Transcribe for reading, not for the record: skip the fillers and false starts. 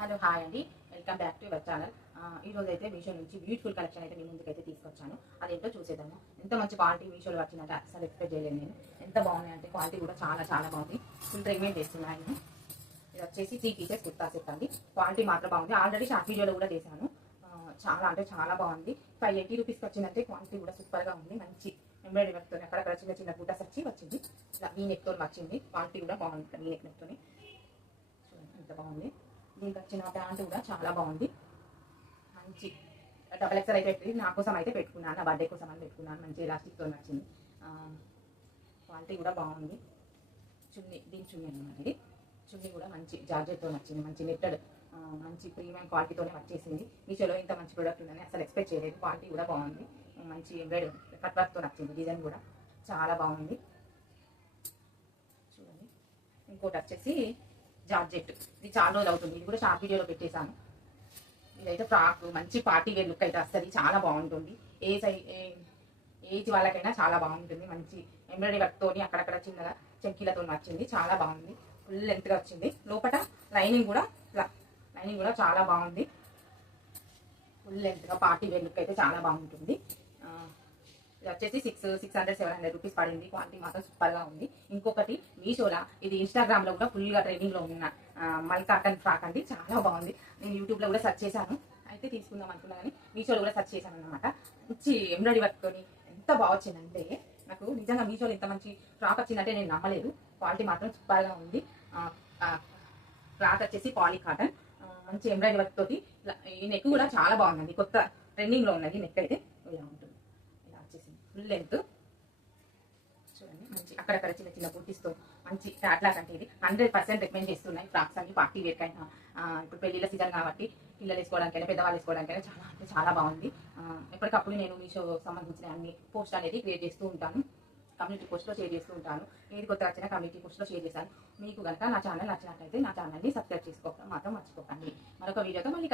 Hello hi అండి, welcome back to our channel. ఈ రోజు అయితే మీషో నుంచి బ్యూటిఫుల్ కలెక్షన్ అయితే మీ ముందుకైతే తీసుకొచ్చాను. అదేంటో చూసేద్దాము. ఎంత మంచి క్వాలిటీ మీషోలో వచ్చిందంటే అసలు ఎక్స్పెక్ట్ చేయలేదు నేను. ఎంత బాగున్నాయి అంటే క్వాలిటీ కూడా చాలా చాలా బాగుంది. ఫుల్ రికమెండ్ చేస్తున్నాను. ఇది వచ్చేసి 3 పీసెస్ కుర్తా సెట్ అండి. క్వాలిటీ మాత్రం బాగుంది. ఆల్రెడీ షార్ట్ వీడియోలో కూడా చేశాను. చాలా అంటే చాలా బాగుంది. 580 రూపీస్కి వచ్చిందంటే క్వాలిటీ కూడా సూపర్గా ఉంది. మంచి ఎంబ్రాయిడరీ వర్క్తో అక్కడక్కడ చిన్న చిన్న బూటాస్ వచ్చి వచ్చింది. ఇలా ఈ నెక్తో వచ్చింది. క్వాలిటీ కూడా బాగుంది. ఈ నెక్తో చూడండి ఎంత బాగుంది. దీనికి వచ్చిన ప్యాంట్ కూడా చాలా బాగుంది. మంచి డబల్ ఎక్సెల్ అయితే పెట్టి నా కోసం అయితే పెట్టుకున్నాను. నా బర్త్డే కోసం అని పెట్టుకున్నాను. మంచి ఎలాస్టిక్తో వచ్చింది. క్వాలిటీ కూడా బాగుంది. దీని చున్నీ అన్నమాట. ఇది చున్నీ కూడా మంచి జార్జెట్తో వచ్చింది. మంచి నెట్టెడ్ మంచి ప్రీమియం క్వాలిటీతోనే వచ్చేసింది. మీషోలో ఇంత మంచి ప్రోడక్ట్ ఉందని అసలు ఎక్స్పెక్ట్ చేయలేదు. క్వాలిటీ కూడా బాగుంది. మంచి ఎంబ్రాయిడరీ కట్ వర్క్తో వచ్చింది. డిజైన్ కూడా చాలా బాగుంది. చూడండి. ఇంకోటి వచ్చేసి జార్జెట్. ఇది చాలా రోజులు అవుతుంది. ఇది కూడా షార్ట్ వీడియోలో పెట్టేశాను. ఇదైతే ఫ్రాక్ మంచి పార్టీ వేర్ లుక్ అయితే వస్తుంది. చాలా బాగుంటుంది. ఏజ్ వాళ్ళకైనా చాలా బాగుంటుంది. మంచి ఎంబ్రాయిడరీ వర్క్ తోని అక్కడక్కడ చిన్నగా చెంకీలతో వచ్చింది. చాలా బాగుంది. ఫుల్ లెంత్ గా వచ్చింది. లోపల లైనింగ్ కూడా చాలా బాగుంది. ఫుల్ లెంత్ గా పార్టీ వేర్ లుక్ అయితే చాలా బాగుంటుంది. ఇది వచ్చేసి 600-700 రూపీస్ పడింది. క్వాలిటీ మాత్రం సూపర్ గా ఉంది. ఇంకొకటి మీషోలా, ఇది ఇన్స్టాగ్రామ్ లో కూడా ఫుల్ గా ట్రెండింగ్ లో ఉన్న మల్ కాటన్ ఫ్రాక్ అండి. చాలా బాగుంది. నేను యూట్యూబ్ లో కూడా సెర్చ్ చేశాను. అయితే తీసుకుందాం అనుకున్నా కానీ మీషోలో కూడా సెర్చ్ చేశాను అనమాట. మంచి ఎంబ్రాయిడరీ వర్క్ తోని ఎంత బాగా వచ్చిందంటే నాకు నిజంగా మీషోలో ఇంత మంచి ఫ్రాక్ వచ్చిందంటే నేను నమ్మలేదు. క్వాలిటీ మాత్రం సూపర్ గా ఉంది. క్లాత్ వచ్చేసి పాలీ కాటన్. మంచి ఎంబ్రాయిడరీ వర్క్ తోటి ఈ నెక్ కూడా చాలా బాగుందండి. కొత్త ట్రెండింగ్ లో ఉన్నది నెక్ అయితే ఇలా ఉంటుంది. ఫుల్ లెంత్ చూడండి. మంచి అక్కడక్కడ చిన్న చిన్న బూటీస్తో మంచి క్యాట్లాగ్ అంటే ఇది 100% రికమెండ్ చేస్తున్నాయి. ఫ్రాక్స్ అన్ని పార్టీ వేర్కైనా ఇప్పుడు పెళ్లిళ్ళ సీజన్ కాబట్టి పిల్లలు వేసుకోవడానికైనా పెద్దవాళ్ళు వేసుకోవడానికైనా చాలా అంటే చాలా బాగుంది. ఎప్పటికప్పుడు నేను మీషో సంబంధించిన అన్ని పోస్ట్ అనేది క్రియేట్ చేస్తూ ఉంటాను. కమ్యూనిటీ పోస్ట్లో షేర్ చేస్తూ ఉంటాను. ఏది కొత్త వచ్చినా కమ్యూనిటీ పోస్ట్లో షేర్ చేశాను. మీకు కనుక నా ఛానల్ నచ్చినట్లయితే నా ఛానల్ని సబ్స్క్రైబ్ చేసుకోవడం మాత్రం మర్చిపోకండి. మరొక వీడియోతో మళ్ళీ